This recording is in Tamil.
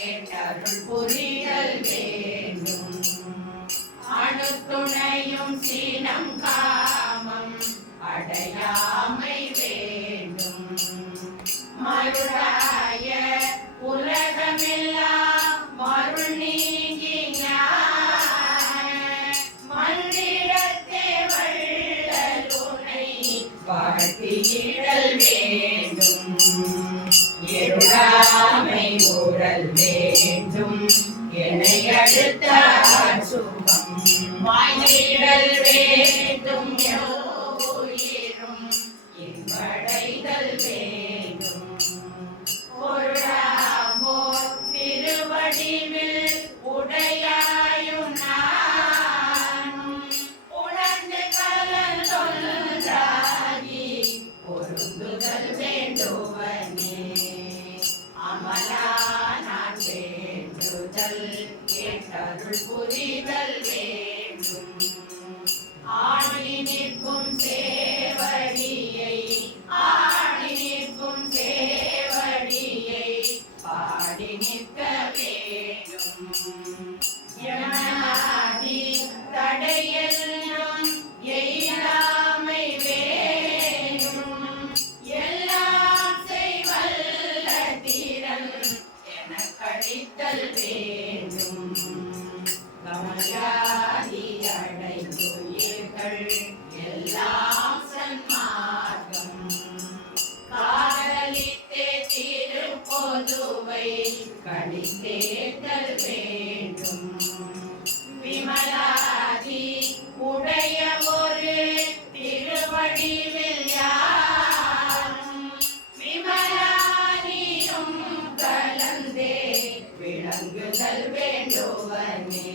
கேட்டருள் புரிதல் வேண்டும். அணுத்துணையும் சீனம் காமம் அடையாமை வேண்டும். மருளாய உலகமெல்லாம் மருள் நீங்கி மந்திரத்தே வள்ளலுனை வாழ்த்தியிடல் வேண்டும். இருளாமை ஊறல் வேண்டும். என்னை அடுத்த சுகம் வாய்ந்திடல் வேண்டும். உயிரும் இன்படைதல் வேண்டும். பொருளாமோர் திருவடிவில் உடையாயும் நானும் உணர்ந்து கலந்தொன்றாகி பொருந்துதல் வேண்டுவனே. அமலா நான் வேண்டுதல் கேட்டருள் புரிதல் வேண்டும். ஆணி நிற்கும் சேவடியை ஆணி நிற்கும் சேவடியை பாடி நிற்க வேண்டும். யமனாதி தடையெல்லாம் எய்யாமை வேண்டும். எல்லாம் செய்வல்ல திறன் எனக்களித்தல் வேண்டும். கமலாதி அடைந்துயிர்கள் எல்லாம் சன்மார்க்கம் காதலித்தே திருப்பொதுவை கழித்தேத்தல் வேண்டும். விமலாதி உடைய ஒரு திருவடிவில் யாரும் விமலானியும் கலந்தே விளங்குதல் வேண்டுவனே.